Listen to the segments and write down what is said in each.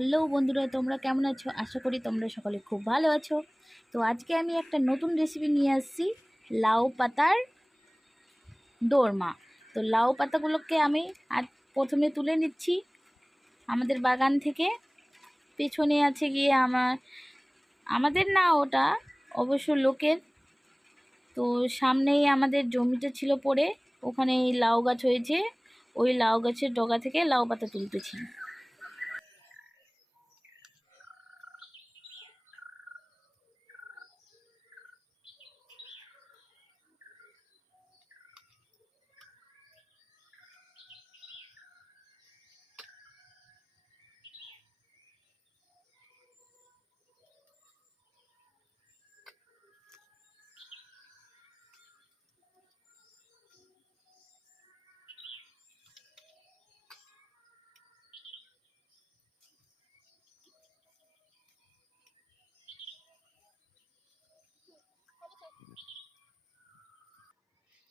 Hello বন্ধুরা, তোমরা কেমন আছো? আশা করি তোমরা সকলে খুব ভালো আছো। তো আজকে আমি একটা নতুন রেসিপি নিয়ে আসছি, লাউ পাতার দোরমা। তো লাউ পাতাগুলোকে আমি আজ প্রথমে তুলে নিচ্ছি আমাদের বাগান থেকে। পেছনে আছে গিয়ে আমাদের না, ওটা অবশ্য লোকের। তো সামনেই আমাদের জমিটা ছিল পড়ে, ওখানে এই লাউ গাছ হয়েছে। ওই লাউ গাছের ডগা থেকে লাউ পাতা তুলতেছি।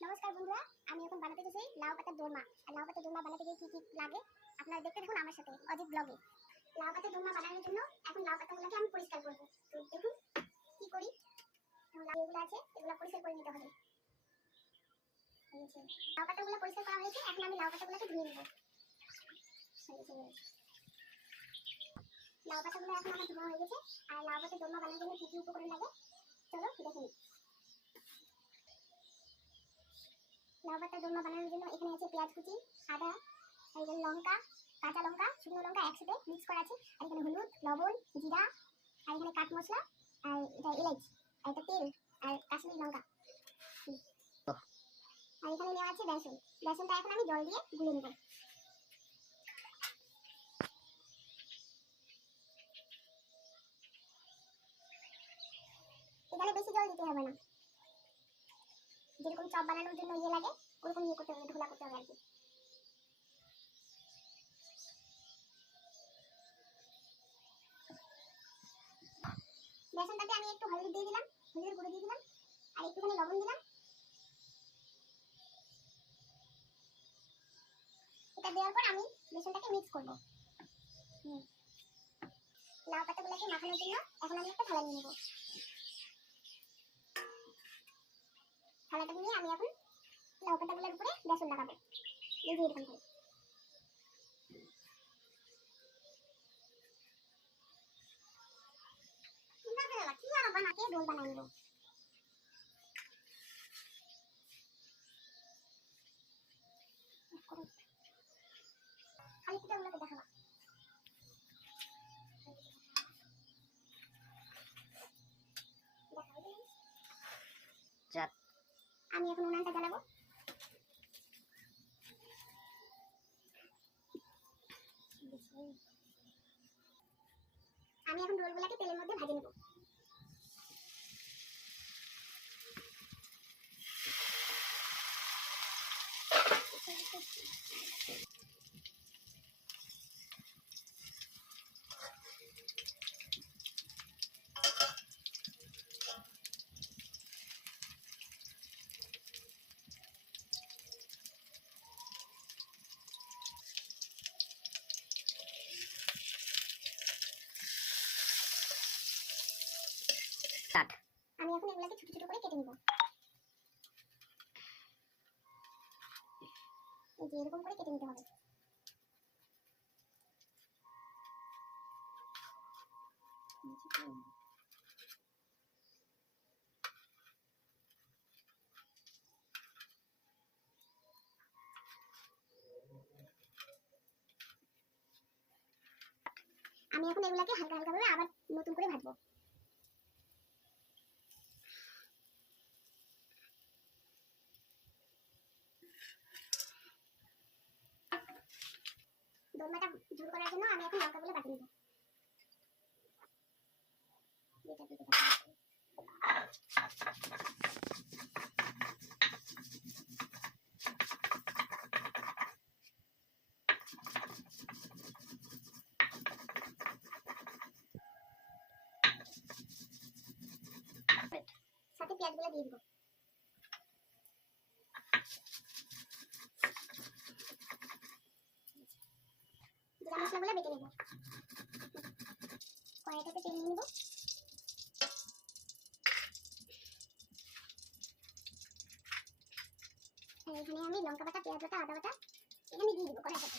নমস্কার বন্ধুরা, আমি এখন বানাতে চাইছি লাউ পাতার দোরমা। আর লাউ পাতার দোরমা বানাতে গিয়ে কি লাগে আপনারা দেখতে থাকুন আমার সাথে অজিত ব্লগে। লাউ পাতার দোরমা বানানোর জন্য এখন লাউ পাতাগুলোকে আমি পরিষ্কার করব। তো দেখুন কি করি। এগুলো আছে, এগুলো পরিষ্কার করে নিতে হবে। লাউ পাতাগুলো পরিষ্কার করা হয়েছে, এখন আমি লাউ পাতাগুলোকে ধুয়ে নেব। লাউ পাতাগুলো এখন আমার ধোয়া হয়ে গেছে। আর লাউ পাতার দোরমা বানানোর জন্য কি কি উপকরণ লাগে চলো দেখে নিই। লাউ পাতার দোরমা বানানোর জন্য এখানে আছে পেঁয়াজ কুচি, আদা, লঙ্কা, কাঁচা লঙ্কা, শুকনো লঙ্কা একসাথে মিক্স করা আছে। আর এখানে হলুদ, লবণ, জিরা, আর এখানে কাঠ মশলা, আর এটা এলাচ, আর এটা তেল, আর কাশ্মীরি লঙ্কা। আর এখানে নেওয়া আছে বেসন। বেসনটা এখন আমি জল দিয়ে গুলে নেব। এখানে বেশি জল দিতে হবে না, যেরকম চপ বানানোর জন্য লাগে ওরকম করতে হবে, ঢোলা করতে হবে আর কি। বেসনটাতে আমি একটু হলুদ দিয়ে দিলাম, হলুদের গুঁড়ো দিয়ে দিলাম, আর একটুখানি লবণ দিলাম। এটা দেওয়ার পর আমি বেসনটাকে মিক্স করব। লাউ পাতাগুলোকে মাখানোর জন্য এখন আমি একটা থালা নিয়ে নেব। থালাটা নিয়ে আমি এখন লাউ পাতাগুলোর উপরে বেসন লাগাবো, এই যে এরকম করে। কি আর বানাকে ডোল বানাই নেব। খালি পিঠাগুলোকে দেখাবা। আমি এখন উনানটা জ্বালাবো। আমি এখন রোলগুলোকে তেলের মধ্যে ভাজে নেব। আমি এখন এগুলোকে ছোট ছোট করে কেটে নেব। এই যে এরকম করে কেটে নিতে হবে। আমি এখন এগুলোকে হালকা হালকা ভাবে আবার নতুন করে ভাজবো। দোরমাটা ঝোল করার জন্য আমি এখন লঙ্কাগুলো বাটি নেব। সাথে পেঁয়াজগুলো দিয়ে দিব। জিরা মশলাগুলো বেটে নেব। কড়াইটাতে তেল নিয়ে নেব। আর এখানে আমি লঙ্কা বাটা, পেঁয়াজ বাটা, আদা বাটা এখানে দিয়ে দেবো কড়াইটাতে।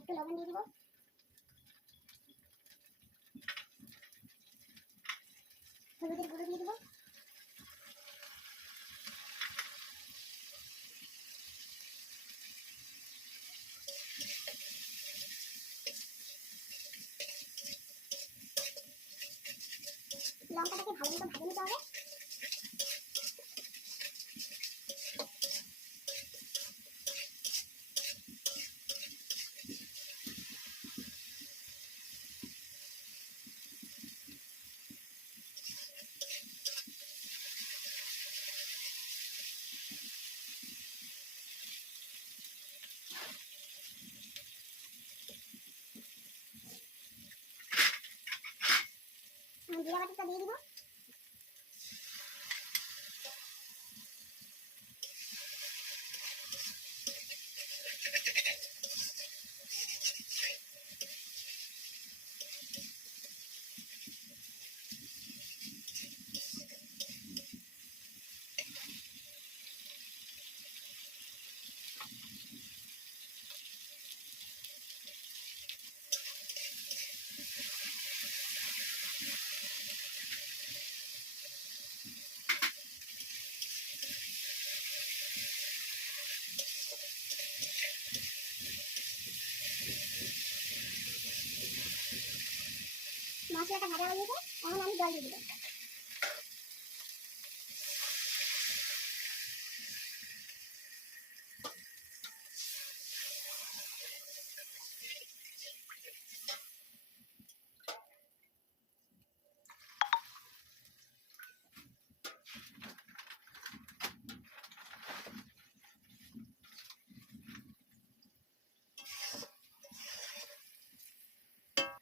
একটু লবণ দিয়ে দিব। হলুদের গুঁড়ো দিয়ে দিব। লঙ্কাটাকে ভালো মতো ভেজে নিতে হবে। জিরা বাটাটা দিয়ে দিব। মশলাটা ভাজা হয়ে গেছে, এখন আমি জল দিয়ে দিব।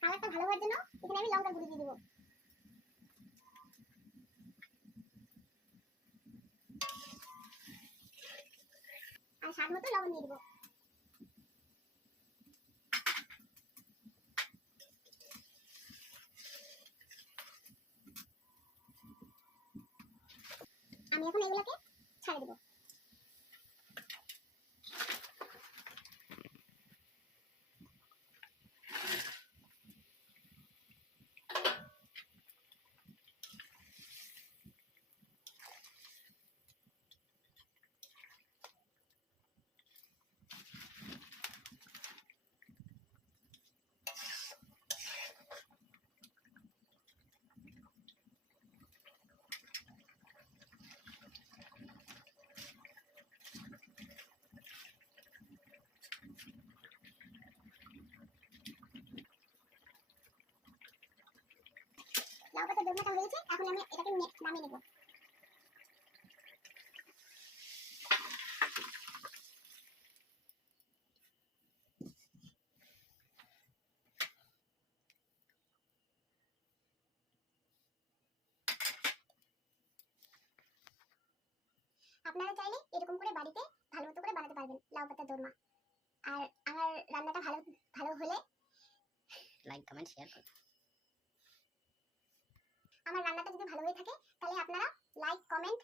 কালারটা ভালো হওয়ার জন্য এখানে আমি লঙ্কার গুঁড়ো দিয়ে দিব। আর স্বাদ মতো লবণ দিয়ে দিব। আমি এখন এগুলোকে ছাড়ে দেব। লাউ পাতার দোরমাটা হয়েছে, এখন আমি এটাকে নামিয়ে নেব। আপনারা চাইলে এরকম করে বাড়িতে ভালো মতো করে বানাতে পারবেন লাউ পাতার দোরমা। আর আমার রান্নাটা ভালো ভালো হলে লাইক কমেন্ট শেয়ার করুন। আমার রান্নাটা যদি ভালো হয়ে থাকে তাহলে আপনারা লাইক, কমেন্ট